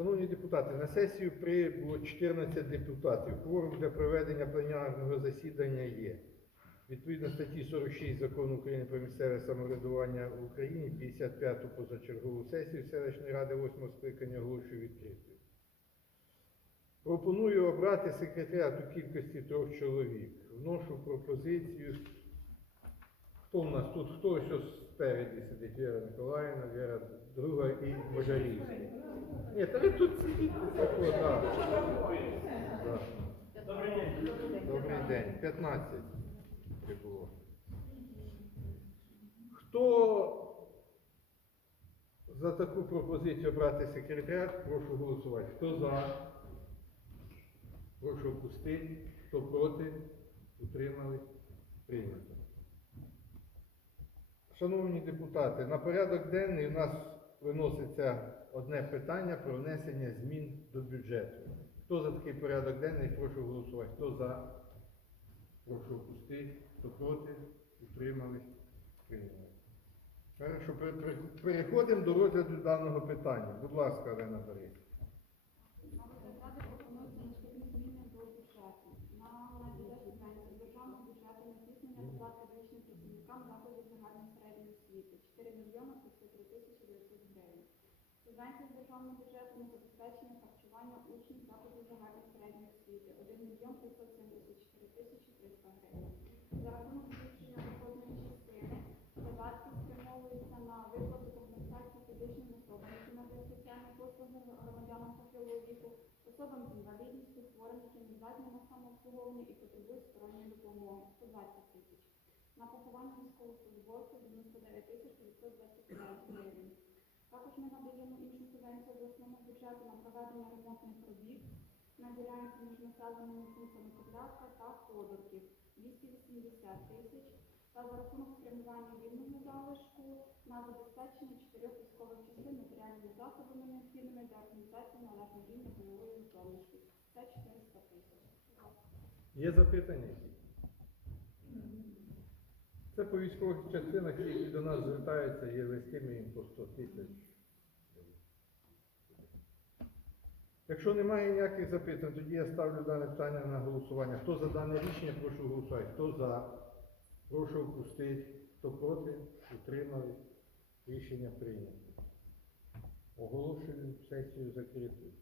Шановні депутати, на сесію прибуло 14 депутатів. Кворум для проведення пленарного засідання є. Відповідно статті 46 Закону України про місцеве самоврядування в Україні 55-ту позачергову сесію селищної ради 8 скликання оголошую відкритою. Пропоную обрати секретаріат у кількості трьох чоловік. Вношу пропозицію. Хто у нас тут? Хто що спереді сидить? Віра Миколаївна, Віра друга і Божарівська. Ні, та ви тут сидіть. Тако. Да. Добрий день. Добрий день. 15 прибуло. Хто за таку пропозицію обрати секретаріат, прошу голосувати. Хто за? Прошу опустити. Хто проти? Утримали? Прийнято. Шановні депутати, на порядок денний у нас виноситься одне питання про внесення змін до бюджету. Хто за такий порядок денний, прошу голосувати. Хто за? Прошу опустити. Хто проти? Утримались? Прийняли. Хорошо, пер- пер- переходимо до розгляду даного питання. Будь ласка, Олена Борисівна. На бюджету. На здійснення педагогічним працівникам закладів загальної середньої освіти 4 мільйони 503 тисячі 900 гривень. Субвенція з державного бюджету на забезпечення харчування учнів закладів загальної середньої освіти 1 мільйон 574 тисячі 300 гривень. За рахунок збільшення доходної частини податки спрямовуються на виплату компенсації фізичним особам, які надають соціальні послуги громадянам похилого віку, особам з інвалідністю, хворим, які не здатні на самообслуговування і потребують сторонньої допомоги 120 тисяч. На поховання військовослужбовців 99 тисяч 925 гривень. Обласному на проведення ремонтних робіт на ділянці між населеними пунктами Котлярка та Ходорків 280 тисяч та за рахунок спрямування вільного залишку на забезпечення чотирьох військових частин матеріальними засобами необхідними для організації належного рівня бойової готовності. Це 400 тисяч. Є запитання? Це по військових частинах, які до нас звертаються, є листи, ми по 100 тисяч. Якщо немає ніяких запитань, тоді я ставлю дане питання на голосування. Хто за дане рішення, прошу голосувати. Хто за? Прошу опустити. Хто проти? Утримали. Рішення прийнято. Оголошую сесію закритою.